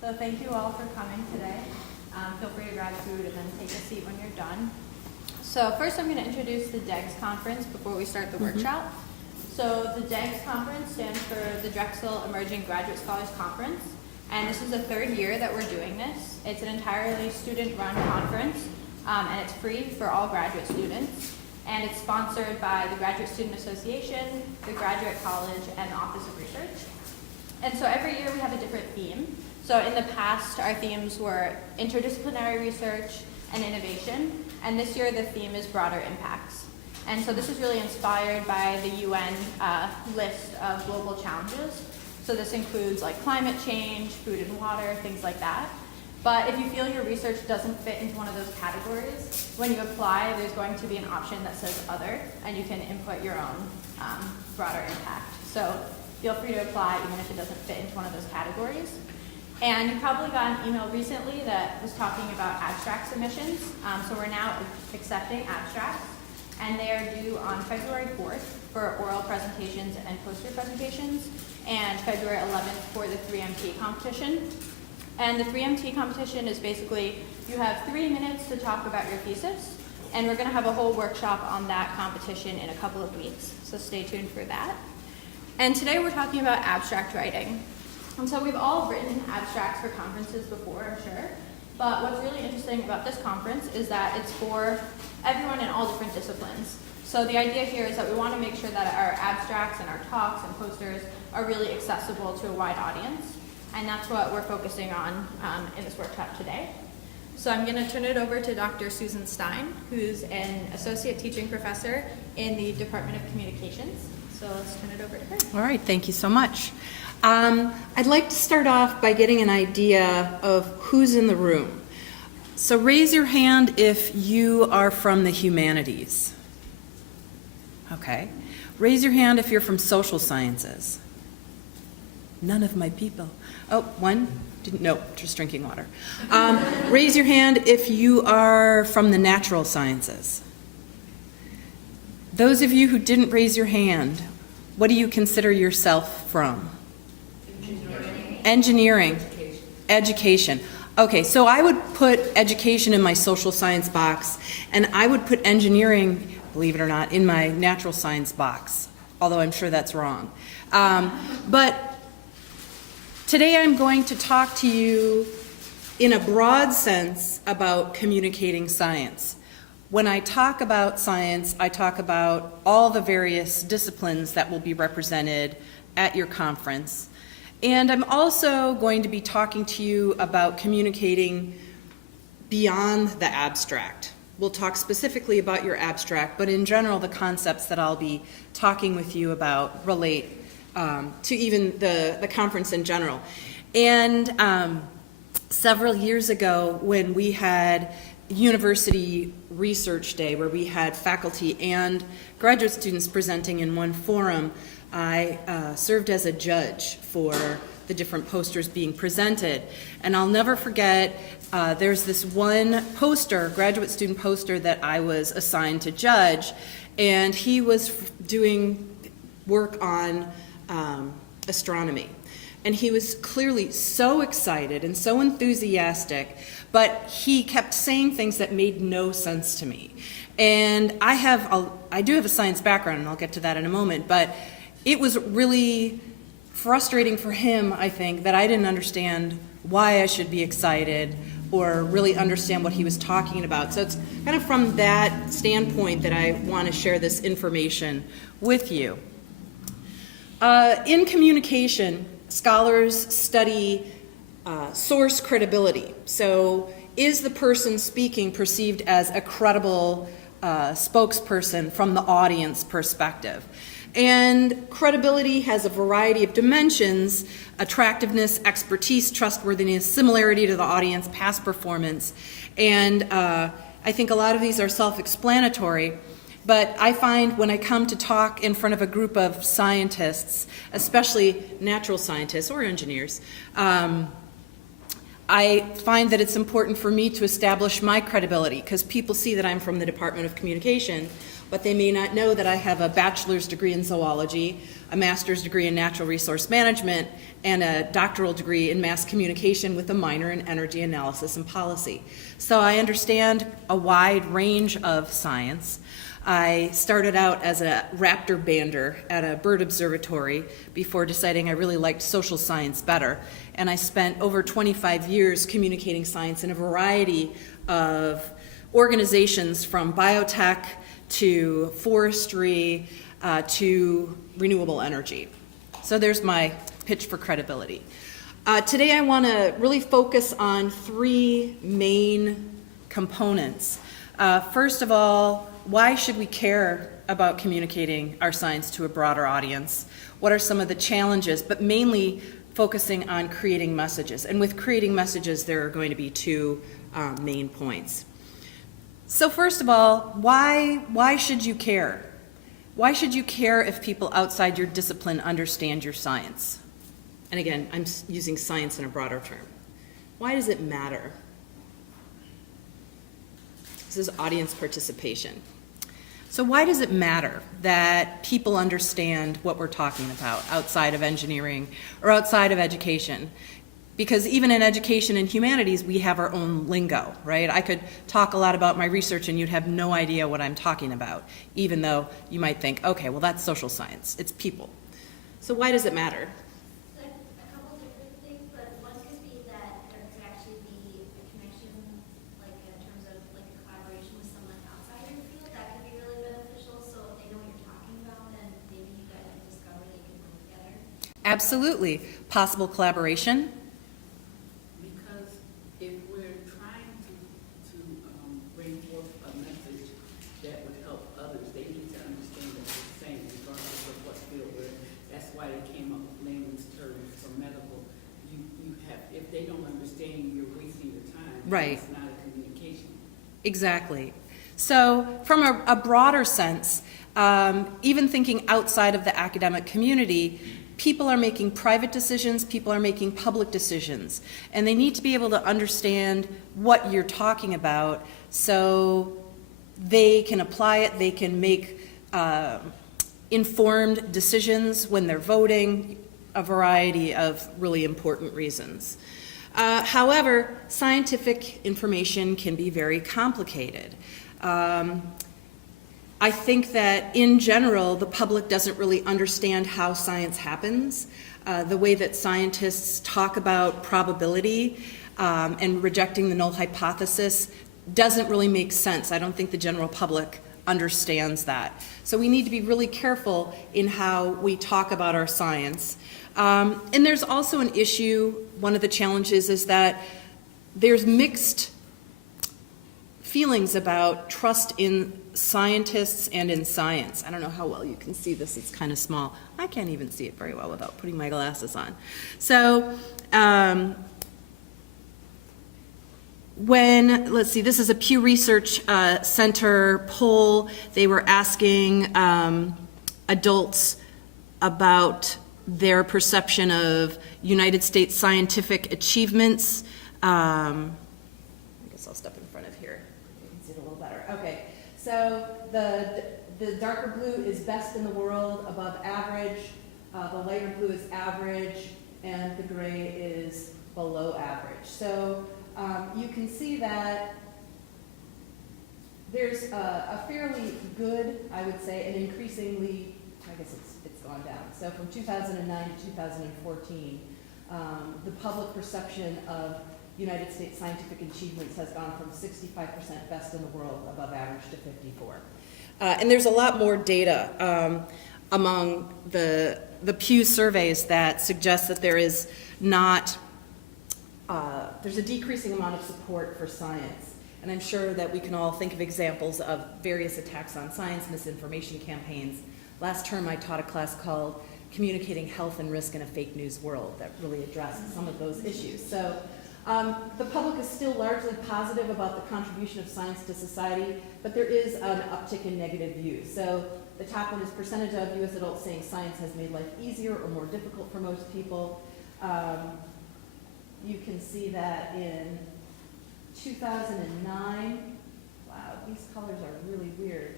So thank you all for coming today. Feel free to grab food and then take a seat when you're done. So first I'm going to introduce the DEGS conference before we start the workshop. So the DEGS conference stands for the Drexel Emerging Graduate Scholars Conference. And this is the third year that we're doing this. It's an entirely student-run conference, and it's free for all graduate students. And it's sponsored by the Graduate Student Association, the Graduate College, and the Office of Research. And so every year we have a different theme. So in the past, our themes were interdisciplinary research and innovation. And this year the theme is broader impacts. And so this is really inspired by the UN list of global challenges. So this includes like climate change, food and water, things like that. But if you feel your research doesn't fit into one of those categories, when you apply, there's going to be an option that says other, and you can input your own broader impact. So feel free to apply even if it doesn't fit into one of those categories. And you probably got an email recently that was talking about abstract submissions. So we're now accepting abstracts, and they are due on February 4th for oral presentations and poster presentations, and February 11th for the 3MT competition. And the 3MT competition is basically, you have 3 minutes to talk about your thesis, and we're gonna have a whole workshop on that competition in a couple of weeks, so stay tuned for that. And today we're talking about abstract writing. And so we've all written abstracts for conferences before, I'm sure, but what's really interesting about this conference is that it's for everyone in all different disciplines. So the idea here is that we want to make sure that our abstracts and our talks and posters are really accessible to a wide audience. And that's what we're focusing on in this workshop today. So I'm going to turn it over to Dr. Susan Stein, who's an associate teaching professor in the Department of Communications. So let's turn it over to her. All right, thank you so much. I'd like to start off by getting an idea of who's in the room. So raise your hand if you are from the humanities. Okay. Raise your hand if you're from social sciences. None of my people. Oh, one? Didn't, no, just drinking water. Raise your hand if you are from the natural sciences. Those of you who didn't raise your hand, what do you consider yourself from? Engineering. Education. Okay, so I would put education in my social science box, and I would put engineering, believe it or not, in my natural science box, although I'm sure that's wrong. But today I'm going to talk to you in a broad sense about communicating science. When I talk about science, I talk about all the various disciplines that will be represented at your conference. And I'm also going to be talking to you about communicating beyond the abstract. We'll talk specifically about your abstract, but in general, the concepts that I'll be talking with you about relate to even the conference in general. And several years ago, when we had University Research Day, where we had faculty and graduate students presenting in one forum, I served as a judge for the different posters being presented. And I'll never forget, there's this one poster, graduate student poster, that I was assigned to judge, and he was doing work on astronomy. And he was clearly so excited and so enthusiastic, but he kept saying things that made no sense to me. And I do have a science background, and I'll get to that in a moment, but it was really frustrating for him, I think, that I didn't understand why I should be excited or really understand what he was talking about. So it's kind of from that standpoint that I want to share this information with you. In communication, scholars study source credibility. So is the person speaking perceived as a credible spokesperson from the audience perspective? And credibility has a variety of dimensions: attractiveness, expertise, trustworthiness, similarity to the audience, past performance. And I think a lot of these are self-explanatory, but I find when I come to talk in front of a group of scientists, especially natural scientists or engineers, I find that it's important for me to establish my credibility, because people see that I'm from the Department of Communication, but they may not know that I have a bachelor's degree in zoology, a master's degree in natural resource management, and a doctoral degree in mass communication with a minor in energy analysis and policy. So I understand a wide range of science. I started out as a raptor bander at a bird observatory before deciding I really liked social science better. And I spent over 25 years communicating science in a variety of organizations, from biotech to forestry to renewable energy. So there's my pitch for credibility. Today I want to really focus on three main components. First of all, why should we care about communicating our science to a broader audience? What are some of the challenges, but mainly focusing on creating messages. And with creating messages, there are going to be two main points. So first of all, why should you care? Why should you care if people outside your discipline understand your science? And again, I'm using science in a broader term. Why does it matter? This is audience participation. So why does it matter that people understand what we're talking about outside of engineering or outside of education? Because even in education and humanities, we have our own lingo, right? I could talk a lot about my research and you'd have no idea what I'm talking about, even though you might think, okay, well, that's social science. It's people. So why does it matter? Like a couple different things, but one could be that there could actually be a connection, like in terms of like a collaboration with someone outside your field. That could be really beneficial. So if they know what you're talking about, then maybe you guys can discover they can work together. Absolutely. Possible collaboration. Because if we're trying to bring forth a message that would help others, they need to understand what we're saying, regardless of what field we're in. That's why they came up with layman's terms for medical. You have, if they don't understand, you're wasting your time. Right. It's not a communication. Exactly. So from a broader sense, even thinking outside of the academic community, people are making private decisions, people are making public decisions, and they need to be able to understand what you're talking about so they can apply it, they can make informed decisions when they're voting, a variety of really important reasons. However, scientific information can be very complicated. I think that in general, the public doesn't really understand how science happens. The way that scientists talk about probability and rejecting the null hypothesis doesn't really make sense. I don't think the general public understands that. So we need to be really careful in how we talk about our science. And there's also an issue, one of the challenges is that there's mixed feelings about trust in scientists and in science. I don't know how well you can see this, it's kind of small. I can't even see it very well without putting my glasses on. So let's see, this is a Pew Research Center poll. They were asking adults about their perception of United States scientific achievements. I guess I'll step in front of here. You can see it a little better. Okay, so the darker blue is best in the world, above average. The lighter blue is average, and the gray is below average. So you can see that there's a fairly good, I would say, and increasingly, I guess it's gone down. So from 2009 to 2014, the public perception of United States scientific achievements has gone from 65% best in the world, above average, to 54. And there's a lot more data among the Pew surveys that suggest that there is not, there's a decreasing amount of support for science. And I'm sure that we can all think of examples of various attacks on science, misinformation campaigns. Last term I taught a class called Communicating Health and Risk in a Fake News World that really addressed some of those issues. So the public is still largely positive about the contribution of science to society, but there is an uptick in negative views. So the top one is percentage of U.S. adults saying science has made life easier or more difficult for most people. You can see that in 2009, wow, these colors are really weird.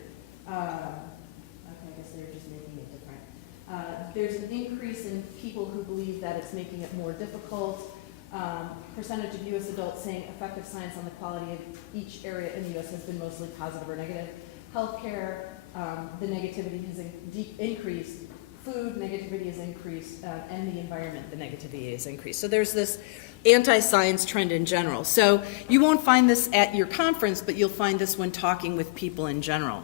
Okay, I guess they're just making it different. There's an increase in people who believe that it's making it more difficult. Percentage of U.S. adults saying effective science on the quality of each area in the U.S. has been mostly positive or negative. Healthcare, the negativity has increased. Food, negativity has increased. And the environment, the negativity has increased. So there's this anti-science trend in general. So you won't find this at your conference, but you'll find this when talking with people in general.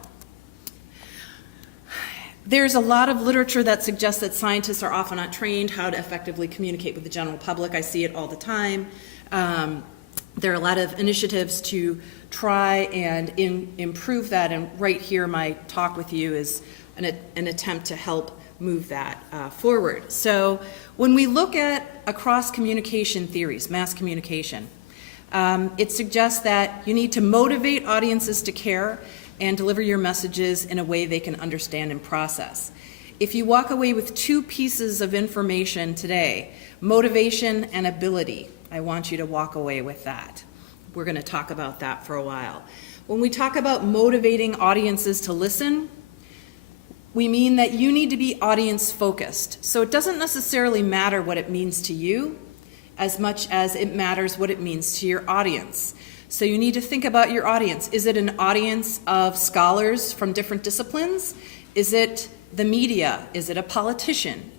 There's a lot of literature that suggests that scientists are often not trained how to effectively communicate with the general public. I see it all the time. There are a lot of initiatives to try and improve that, and right here my talk with you is an attempt to help move that forward. So when we look at across communication theories, mass communication, it suggests that you need to motivate audiences to care and deliver your messages in a way they can understand and process. If you walk away with two pieces of information today, motivation and ability, I want you to walk away with that. We're going to talk about that for a while. When we talk about motivating audiences to listen, we mean that you need to be audience focused. So it doesn't necessarily matter what it means to you as much as it matters what it means to your audience. So you need to think about your audience. Is it an audience of scholars from different disciplines? Is it the media? Is it a politician?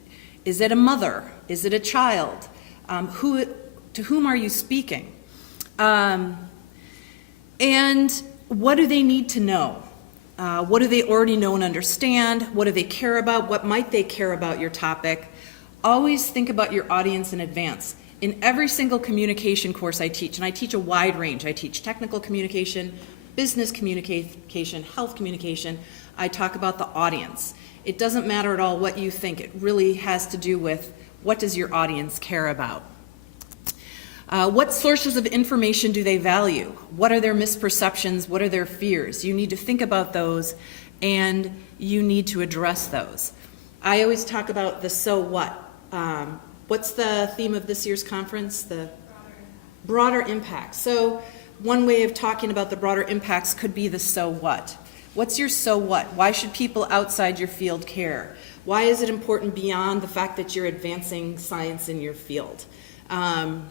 Is it a mother? Is it a child? To whom are you speaking? And what do they need to know? What do they already know and understand? What do they care about? What might they care about your topic? Always think about your audience in advance. In every single communication course I teach, and I teach a wide range. I teach technical communication, business communication, health communication. I talk about the audience. It doesn't matter at all what you think. It really has to do with what does your audience care about. What sources of information do they value? What are their misperceptions? What are their fears? You need to think about those, and you need to address those. I always talk about the so what. What's the theme of this year's conference? The broader impact. So one way of talking about the broader impacts could be the so what. What's your so what? Why should people outside your field care? Why is it important beyond the fact that you're advancing science in your field? And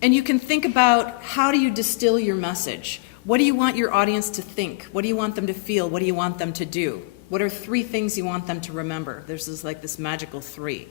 you can think about how do you distill your message? What do you want your audience to think? What do you want them to feel? What do you want them to do? What are 3 things you want them to remember? There's this magical 3.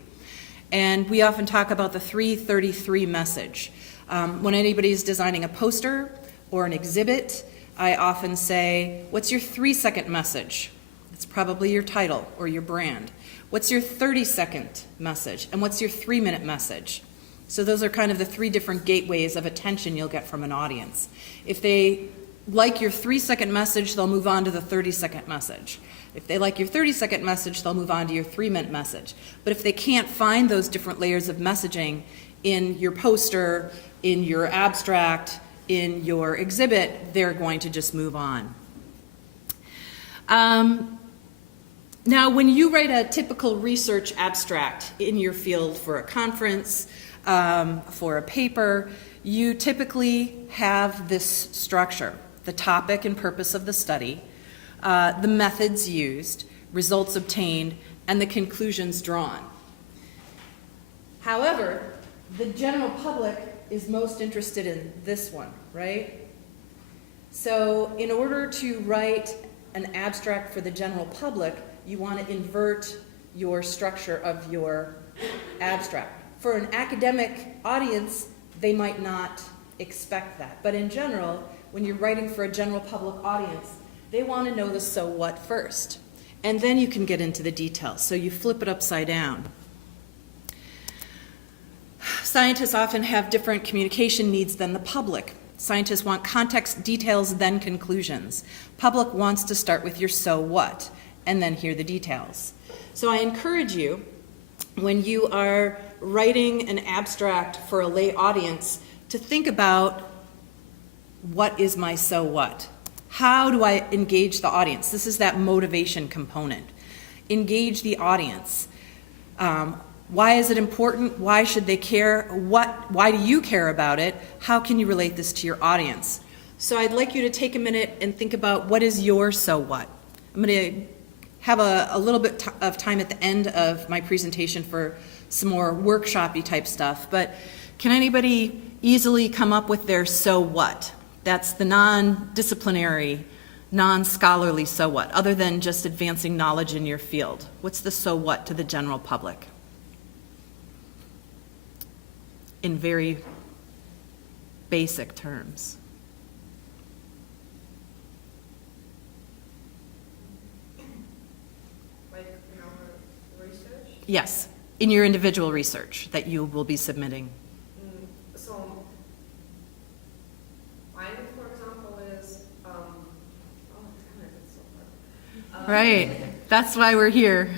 And we often talk about the 3-33 message. When anybody's designing a poster or an exhibit, I often say, what's your 3-second message? It's probably your title or your brand. What's your 30-second message? And what's your 3-minute message? So those are kind of the 3 different gateways of attention you'll get from an audience. If they like your 3-second message, they'll move on to the 30-second message. If they like your 30-second message, they'll move on to your 3-minute message. But if they can't find those different layers of messaging in your poster, in your abstract, in your exhibit, they're going to just move on. Now, when you write a typical research abstract in your field for a conference, for a paper, you typically have this structure: the topic and purpose of the study, the methods used, results obtained, and the conclusions drawn. However, the general public is most interested in this one, right? So in order to write an abstract for the general public, you want to invert your structure of your abstract. For an academic audience, they might not expect that. But in general, when you're writing for a general public audience, they want to know the so what first. And then you can get into the details. So you flip it upside down. Scientists often have different communication needs than the public. Scientists want context, details, then conclusions. Public wants to start with your so what, and then hear the details. So I encourage you, when you are writing an abstract for a lay audience, to think about, what is my so what? How do I engage the audience? This is that motivation component. Engage the audience. Why is it important? Why should they care? Why do you care about it? How can you relate this to your audience? So I'd like you to take a minute and think about, what is your so what? I'm going to have a little bit of time at the end of my presentation for some more workshop-y type stuff, but can anybody easily come up with their so what? That's the non-disciplinary, non-scholarly so what, other than just advancing knowledge in your field. What's the so what to the general public? In very basic terms. Like in our research? Yes, in your individual research that you will be submitting. So mine, for example, is oh damn it, it's so hard. Right, that's why we're here.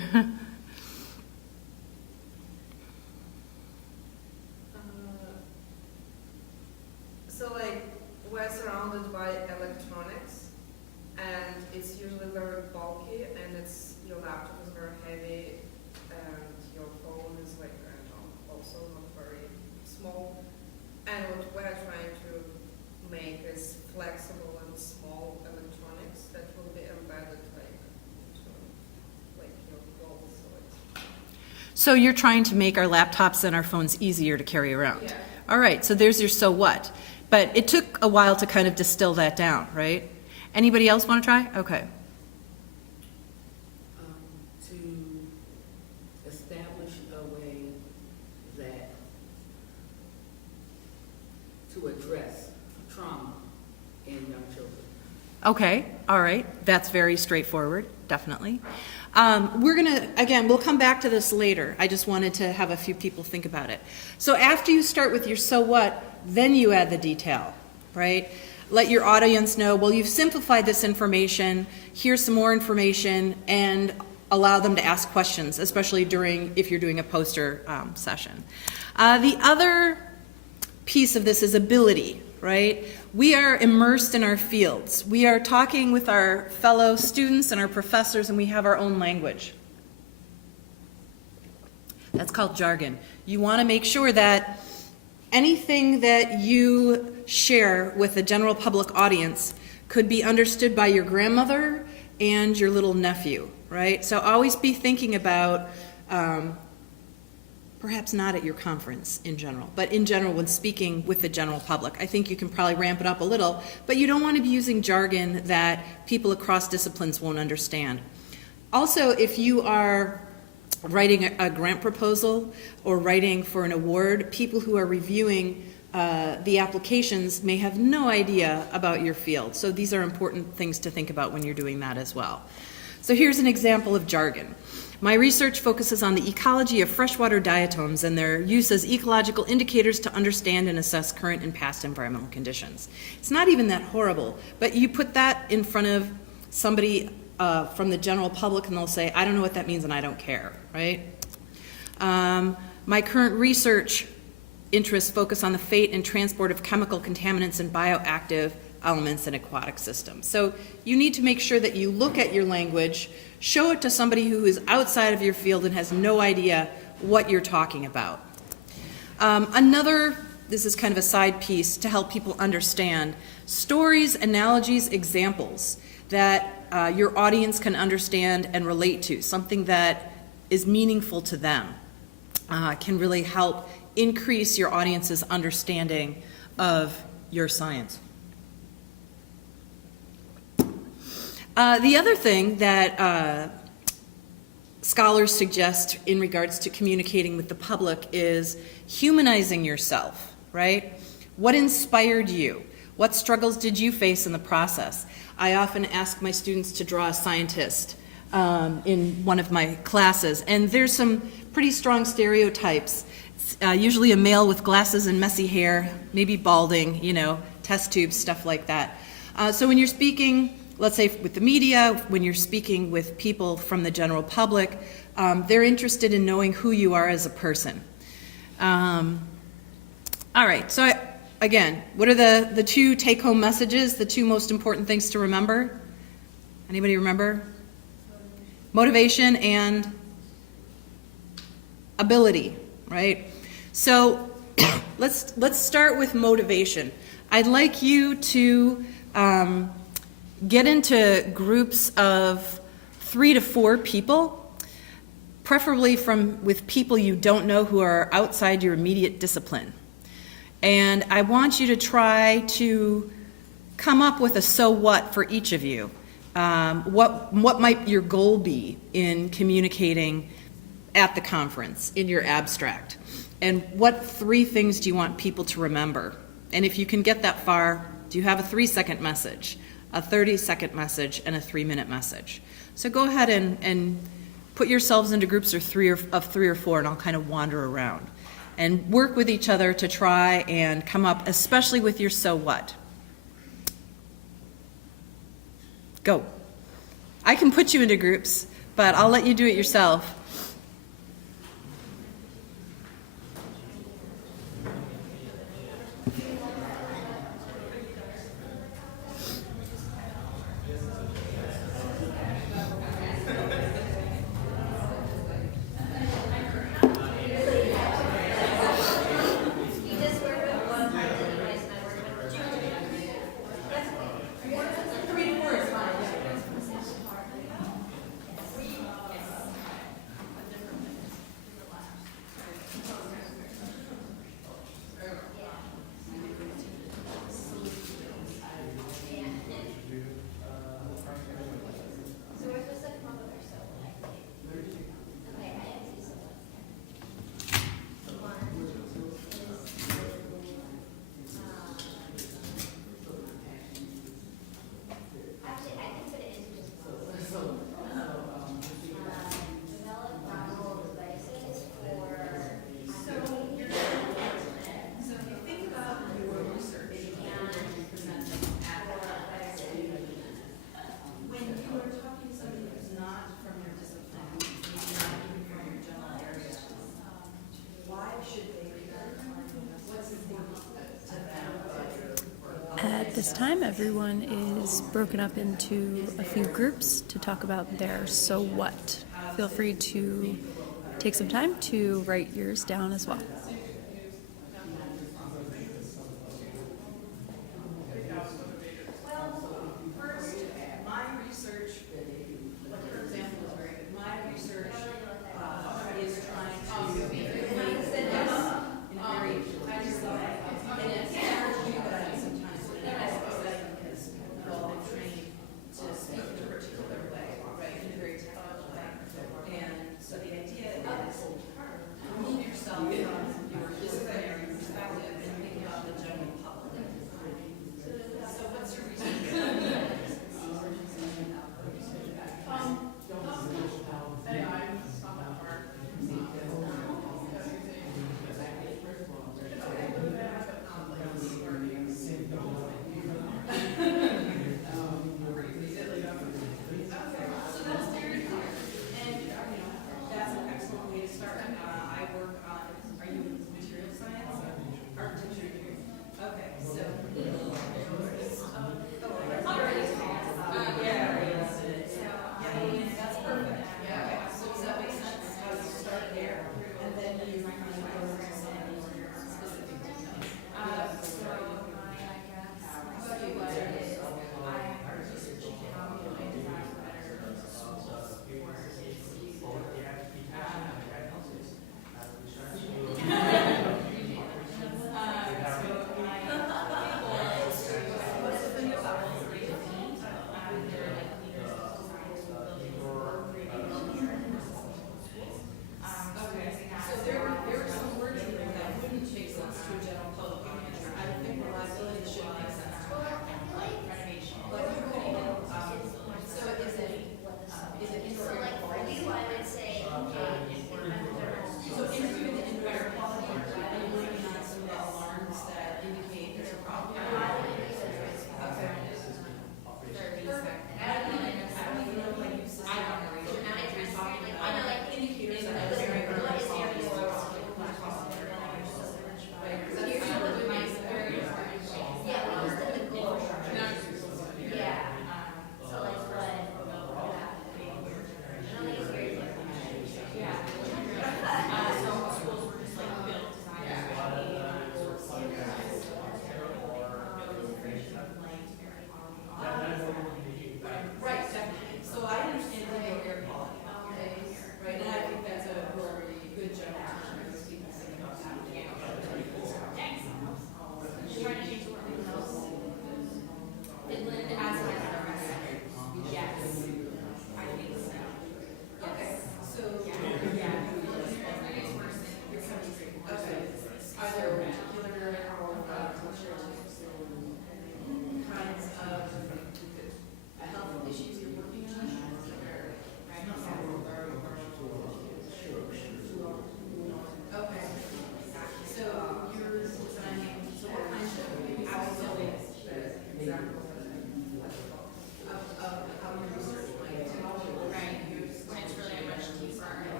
So like we're surrounded by electronics, and it's usually very bulky, and your laptop is very heavy, and your phone is like also not very small. And what we're trying to make is flexible and small electronics that will be embedded like into like your goals. So you're trying to make our laptops and our phones easier to carry around. Yeah. All right, so there's your so what. But it took a while to kind of distill that down, right? Anybody else want to try? Okay. To establish a way to address trauma in young children. Okay, all right. That's very straightforward, definitely. We're going to, again, we'll come back to this later. I just wanted to have a few people think about it. So after you start with your so what, then you add the detail, right? Let your audience know, well, you've simplified this information, here's some more information, and allow them to ask questions, especially if you're doing a poster session. The other piece of this is ability, right? We are immersed in our fields. We are talking with our fellow students and our professors, and we have our own language. That's called jargon. You want to make sure that anything that you share with the general public audience could be understood by your grandmother and your little nephew, right? So always be thinking about, perhaps not at your conference in general, but in general when speaking with the general public. I think you can probably ramp it up a little, but you don't want to be using jargon that people across disciplines won't understand. Also, if you are writing a grant proposal or writing for an award, people who are reviewing the applications may have no idea about your field. So these are important things to think about when you're doing that as well. So here's an example of jargon. My research focuses on the ecology of freshwater diatoms and their use as ecological indicators to understand and assess current and past environmental conditions. It's not even that horrible, but you put that in front of somebody from the general public and they'll say, I don't know what that means and I don't care, right? My current research interests focus on the fate and transport of chemical contaminants and bioactive elements in aquatic systems. So you need to make sure that you look at your language, show it to somebody who is outside of your field and has no idea what you're talking about. This is kind of a side piece to help people understand, stories, analogies, examples that your audience can understand and relate to, something that is meaningful to them, can really help increase your audience's understanding of your science. The other thing that scholars suggest in regards to communicating with the public is humanizing yourself, right? What inspired you? What struggles did you face in the process? I often ask my students to draw a scientist in one of my classes, and there's some pretty strong stereotypes. Usually a male with glasses and messy hair, maybe balding, test tubes, stuff like that. So when you're speaking, let's say with the media, when you're speaking with people from the general public, they're interested in knowing who you are as a person. All right, so again, what are the two take-home messages, the two most important things to remember? Anybody remember? Motivation and ability, right? So let's start with motivation. I'd like you to get into groups of 3 to 4 people, preferably with people you don't know who are outside your immediate discipline. And I want you to try to come up with a so what for each of you. What might your goal be in communicating at the conference, in your abstract? And what 3 things do you want people to remember? And if you can get that far, do you have a 3-second message, a 30-second message, and a 3-minute message? So go ahead and put yourselves into groups of 3 or 4, and I'll kind of wander around. And work with each other to try and come up, especially with your so what. Go. I can put you into groups, but I'll let you do it yourself. So we're supposed to come up with our so what, I think. Okay, I have 2 so what's then. One actually, I can put it into just one. Develop novel devices for. So if you think about your research and presenting at When you are talking to somebody who's not from your discipline, maybe not even from your general area, why should they be what's important to them? At this time, everyone is broken up into a few groups to talk about their so what. Feel free to take some time to write yours down as well. First, my research, for example, is very good. My research is trying to set us up in a very and it's challenging, but I sometimes in a setting because we've all been trained to speak in a particular way, right, in a very technical way. And so the idea is remove yourself from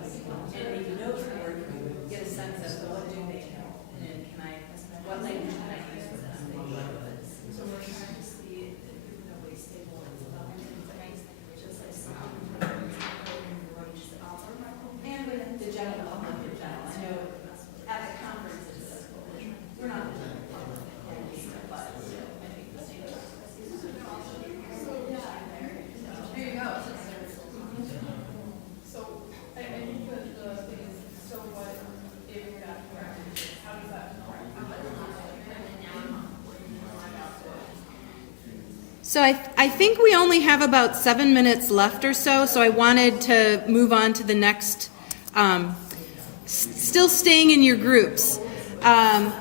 And if you know the word, you get a sense of what do they know, and then what language can I use for them? So we're trying to see if there's no way stable and stuff, and just like and with the general public in general, I know at the conferences, we're not the general public, but still, I think the same. There you go. So, I think that the thing is, so what if you're not correct? How does that work? So I think we only have about 7 minutes left or so I wanted to move on to the next, still staying in your groups. I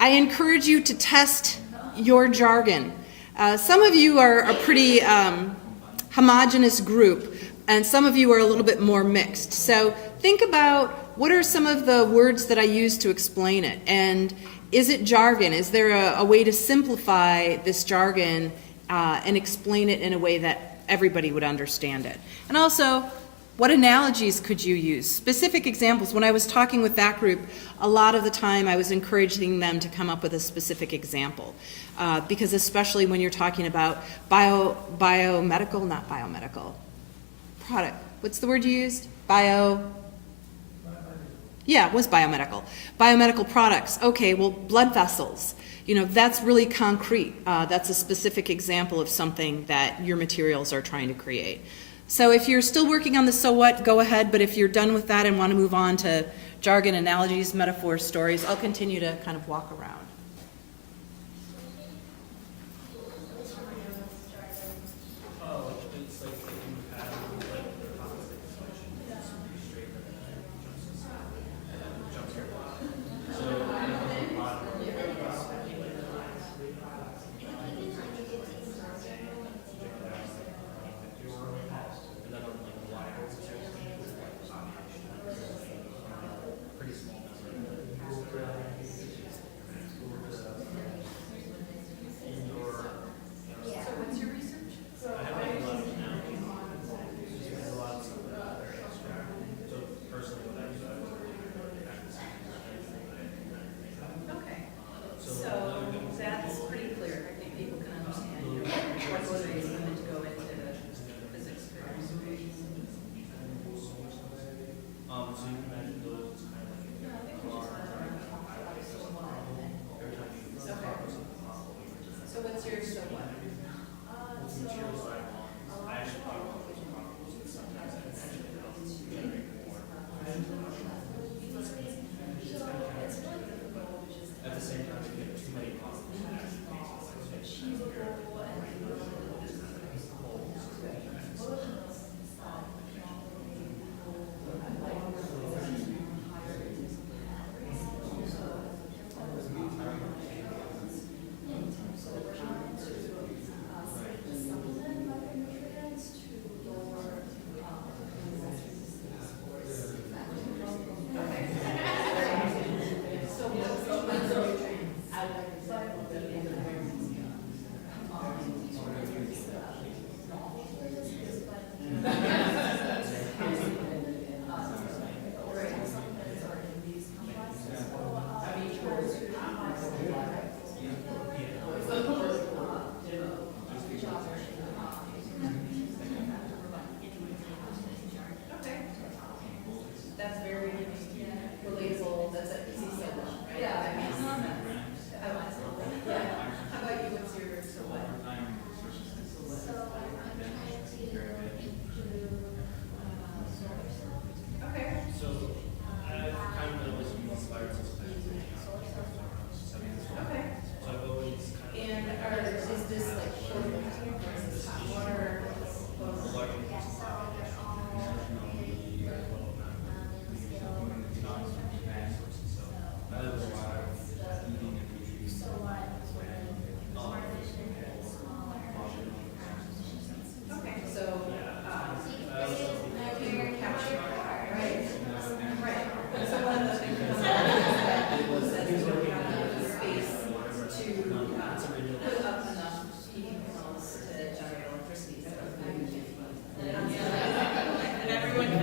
encourage you to test your jargon. Some of you are a pretty homogeneous group, and some of you are a little bit more mixed. So think about what are some of the words that I use to explain it, and is it jargon? Is there a way to simplify this jargon and explain it in a way that everybody would understand it? And also, what analogies could you use? Specific examples. When I was talking with that group, a lot of the time I was encouraging them to come up with a specific example. Because especially when you're talking about biomedical, not biomedical, product. What's the word you used? Yeah, it was biomedical. Biomedical products. Okay, well, blood vessels. You know, that's really concrete. That's a specific example of something that your materials are trying to create. So if you're still working on the so what, go ahead. But if you're done with that and want to move on to jargon, analogies, metaphors, stories, I'll continue to kind of walk around.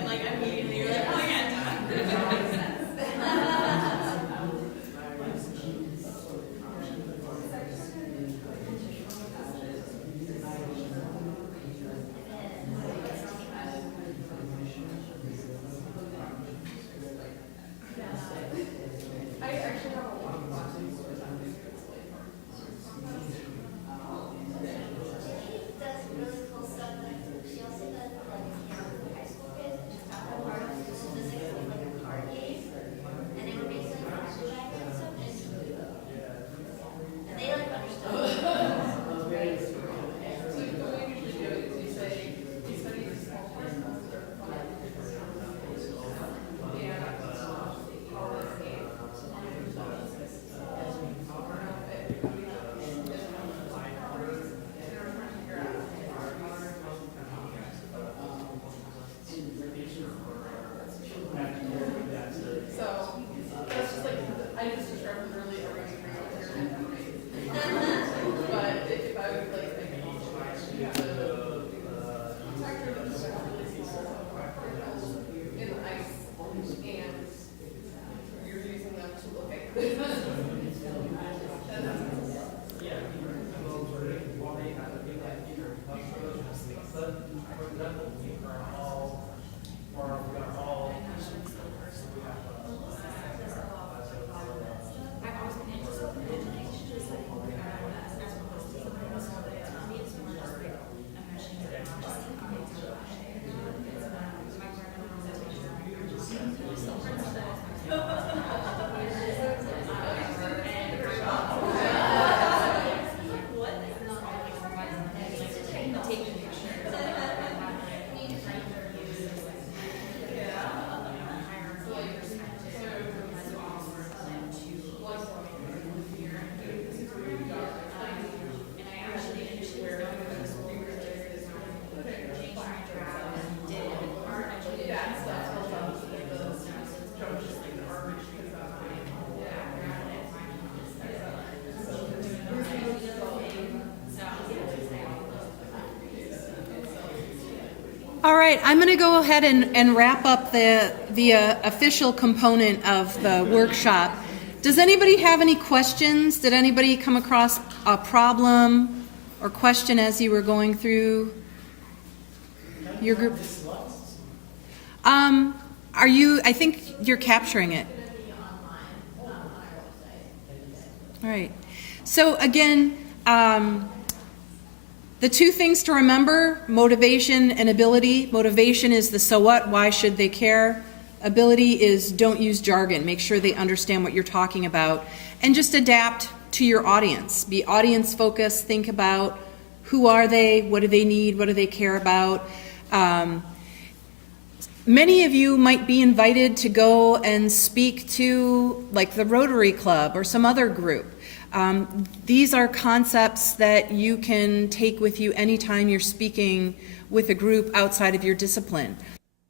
like immediately you're like, oh yeah, I actually have a lot of classes where I'm doing it like She does really cool stuff. Like she also does like camp for high school kids, and she taught them part of school physics with like a card game, and they were making like fashion bags and stuff, and they like understood. It was great. So what we usually do is we say we study these small parts that are fun and all this game. So that's just like I just described literally everything here. But if I would like use a detector that's just like really small particles in the ice, and you're using them to look at. All right, I'm going to go ahead and wrap up the official component of the workshop. Does anybody have any questions? Did anybody come across a problem or question as you were going through your group? Are you, I think you're capturing it. All right. So again, the two things to remember, motivation and ability. Motivation is the so what, why should they care? Ability is don't use jargon. Make sure they understand what you're talking about. And just adapt to your audience. Be audience focused. Think about who are they, what do they need, what do they care about. Many of you might be invited to go and speak to like the Rotary Club or some other group. These are concepts that you can take with you anytime you're speaking with a group outside of your discipline.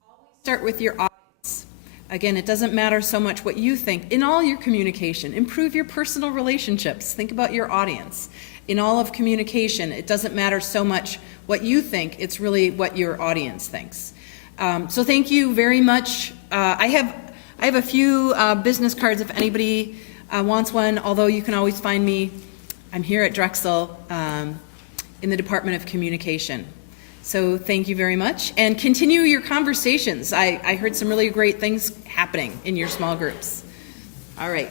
Always start with your audience. Again, it doesn't matter so much what you think. In all your communication, improve your personal relationships. Think about your audience. In all of communication, it doesn't matter so much what you think. It's really what your audience thinks. So thank you very much. I have a few business cards if anybody wants one, although you can always find me. I'm here at Drexel in the Department of Communication. So thank you very much. And continue your conversations. I heard some really great things happening in your small groups. All right.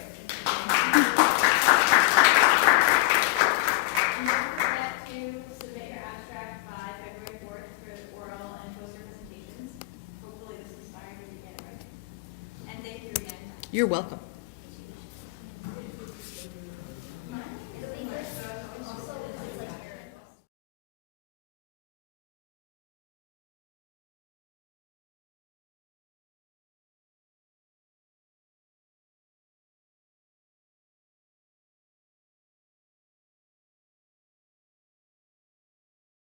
You're welcome.